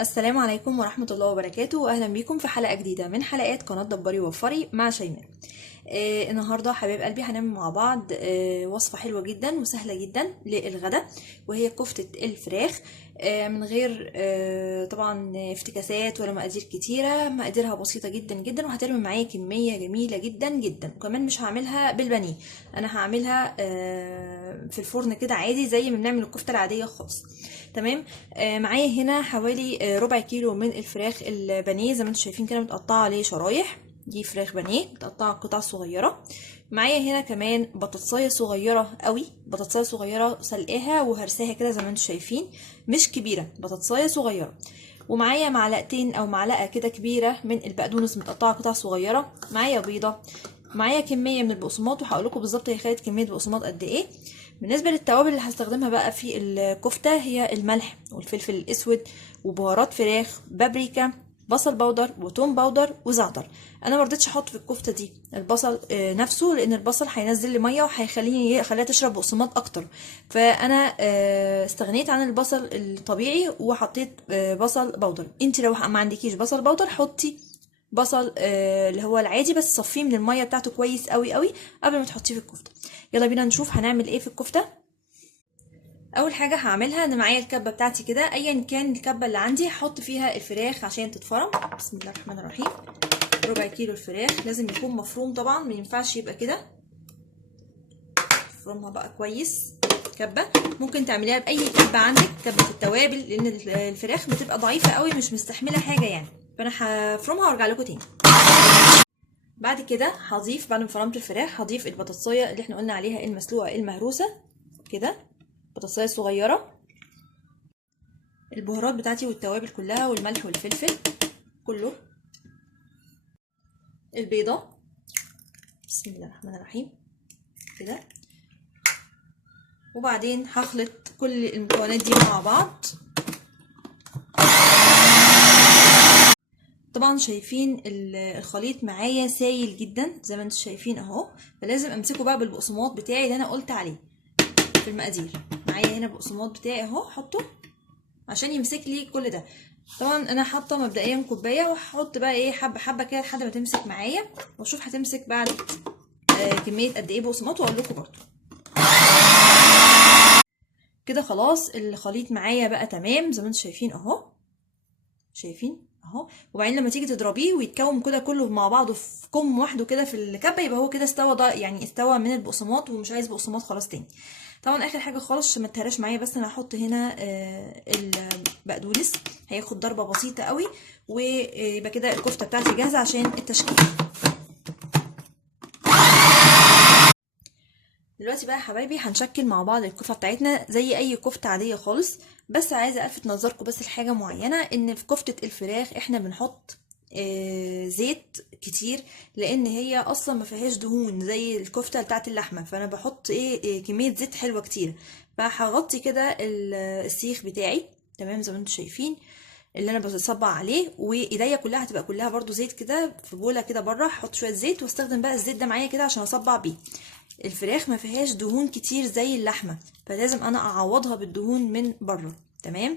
السلام عليكم ورحمة الله وبركاته، وأهلا بيكم في حلقة جديدة من حلقات قناة دبري ووفري مع شيماء. النهاردة حبايب قلبي هنعمل مع بعض وصفة حلوة جدا وسهلة جدا للغدا، وهي كفتة الفراخ من غير طبعا افتكاسات ولا مقادير كتيرة. مقاديرها بسيطة جدا جدا، وهترمي معايا كمية جميلة جدا جدا. وكمان مش هعملها بالبانيه، أنا هعملها في الفرن كده عادي زي ما بنعمل الكفتة العادية خالص. تمام. معايا هنا حوالي ربع كيلو من الفراخ البانيه، زي ما انتم شايفين كده متقطعه عليه شرايح. دي فراخ بانيه متقطعه قطع صغيره. معايا هنا كمان بطاطسايه صغيره قوي، بطاطسايه صغيره سلقاها وهرساها كده زي ما انتم شايفين، مش كبيره، بطاطسايه صغيره. ومعايا معلقتين او معلقه كده كبيره من البقدونس متقطعه قطع صغيره. معايا بيضه، معايا كميه من البقسماط، وهقول لكم بالظبط هي خدت كميه بقسماط قد ايه. بالنسبه للتوابل اللي هستخدمها بقى في الكفته، هي الملح والفلفل الاسود وبهارات فراخ، بابريكا، بصل بودر وتوم بودر وزعتر. انا ما رضيتش احط في الكفته دي البصل نفسه، لان البصل هينزل لي ميه وهيخليها تشرب بقسماط اكتر. فانا استغنيت عن البصل الطبيعي وحطيت بصل بودر. انت لو ما عندكيش بصل بودر حطي بصل اللي هو العادي، بس صفيه من الميه بتاعته كويس قوي قوي قبل ما تحطيه في الكفته. يلا بينا نشوف هنعمل ايه في الكفته. اول حاجه هعملها، انا معايا الكبه بتاعتي كده، ايا كان الكبه اللي عندي هحط فيها الفراخ عشان تتفرم. بسم الله الرحمن الرحيم. ربع كيلو الفراخ لازم يكون مفروم طبعا، ما ينفعش يبقى كده. افرمها بقى كويس. كبه ممكن تعمليها باي كبه عندك، كبه التوابل، لان الفراخ بتبقى ضعيفه قوي مش مستحمله حاجه يعني. فانا هفرمها وارجع لكم تاني. بعد كده هضيف، بعد ما فرمت الفراخ هضيف البطاطسايه اللي احنا قلنا عليها المسلوقه المهروسه كده، بطاطسايه صغيره، البهارات بتاعتي والتوابل كلها والملح والفلفل كله، البيضه، بسم الله الرحمن الرحيم كده. وبعدين هخلط كل المكونات دي مع بعض. طبعا شايفين الخليط معايا سايل جدا زي ما انتم شايفين اهو، فلازم امسكه بقى بالبقسماط بتاعي اللي انا قلت عليه في المقادير. معايا هنا البقسماط بتاعي اهو، حطه عشان يمسك لي كل ده. طبعا انا حاطه مبدئيا كوبايه، وهحط بقى ايه حبه حبه كده لحد ما تمسك معايا، واشوف هتمسك بعد كميه قد ايه بقسماط واقول لكم برده. كده خلاص الخليط معايا بقى تمام زي ما انتم شايفين اهو، شايفين اهو. وبعدين لما تيجي تضربيه ويتكون كده كله مع بعضه في كم واحده كده في الكبه، يبقى هو كده استوى، ده يعني استوى من البقسماط ومش عايز بقسماط خلاص تاني. طبعا اخر حاجه خالص عشان ما تهراش معايا، بس انا هحط هنا البقدونس، هياخد ضربه بسيطه قوي، ويبقى كده الكفته بتاعتي جاهزه عشان التشكيل. دلوقتي بقى يا حبايبي هنشكل مع بعض الكفته بتاعتنا زي اي كفته عاديه خالص. بس عايزه الفت نظركم بس لحاجه معينه، ان في كفته الفراخ احنا بنحط زيت كتير، لان هي اصلا ما فيهاش دهون زي الكفته بتاعت اللحمه. فانا بحط كميه زيت حلوه كتير. فهغطي كده السيخ بتاعي تمام زي ما انتم شايفين اللي انا بصبع عليه، وايديا كلها هتبقى كلها برضو زيت كده في بوله كده بره. هحط شويه زيت واستخدم بقى الزيت ده معايا كده عشان اصبع بيه. الفراخ ما فيهاش دهون كتير زي اللحمه، فلازم انا اعوضها بالدهون من بره. تمام.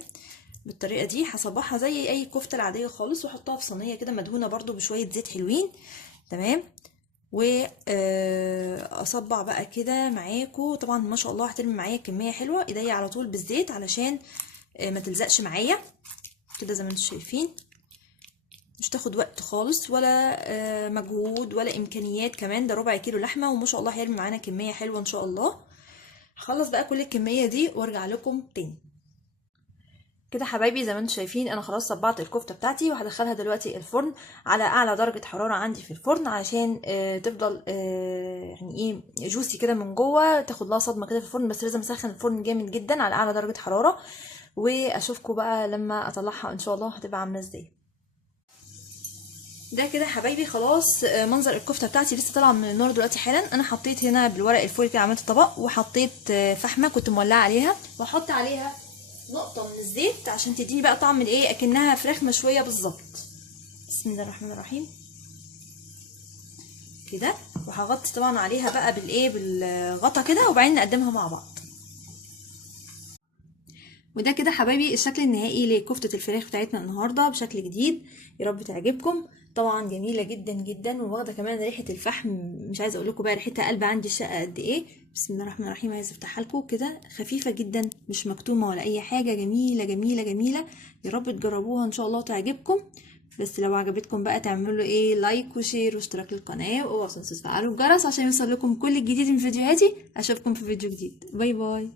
بالطريقه دي هصبعها زي اي كفته العاديه خالص، واحطها في صينيه كده مدهونه برضو بشويه زيت حلوين. تمام. واصبع بقى كده معاكم. طبعا ما شاء الله هترمي معايا كميه حلوه، ايديا على طول بالزيت علشان ما تلزقش معايا كده زي ما انتم شايفين. مش تاخد وقت خالص ولا مجهود ولا امكانيات كمان، ده ربع كيلو لحمه وما شاء الله هيرمي معانا كميه حلوه ان شاء الله. هخلص بقى كل الكميه دي وارجع لكم تاني. كده حبايبي زي ما انتم شايفين انا خلاص صبعت الكفته بتاعتي، وهدخلها دلوقتي الفرن على اعلى درجه حراره عندي في الفرن، عشان تفضل يعني ايه جوسي كده من جوه، تاخد لها صدمه كده في الفرن. بس لازم اسخن الفرن جامد جدا على اعلى درجه حراره. واشوفكم بقى لما اطلعها ان شاء الله هتبقى عامله ازاي. ده كده حبايبي خلاص منظر الكفته بتاعتي لسه طالعه من النار دلوقتي حالا. انا حطيت هنا بالورق الفويل كده، عملت طبق وحطيت فحمه كنت مولعه عليها، واحط عليها نقطه من الزيت عشان تديني بقى طعم الايه اكنها فراخ مشويه بالظبط. بسم الله الرحمن الرحيم كده. وهغطي طبعا عليها بقى بالايه بالغطا كده، وبعدين نقدمها مع بعض. وده كده حبايبي الشكل النهائي لكفتة الفراخ بتاعتنا النهاردة بشكل جديد. يا رب تعجبكم. طبعا جميلة جدا جدا، وواخدة كمان ريحة الفحم، مش عايزة اقول لكم بقى ريحتها قلب عندي الشقة قد ايه. بسم الله الرحمن الرحيم. عايزة افتحها لكم كده، خفيفة جدا مش مكتومة ولا اي حاجة، جميلة جميلة جميلة. يا رب تجربوها ان شاء الله تعجبكم. بس لو عجبتكم بقى تعملوا ايه، لايك وشير واشتراك للقناة، واوعوا تنسوا تفعلوا الجرس عشان يوصل لكم كل الجديد من فيديوهاتي. اشوفكم في فيديو جديد. باي باي.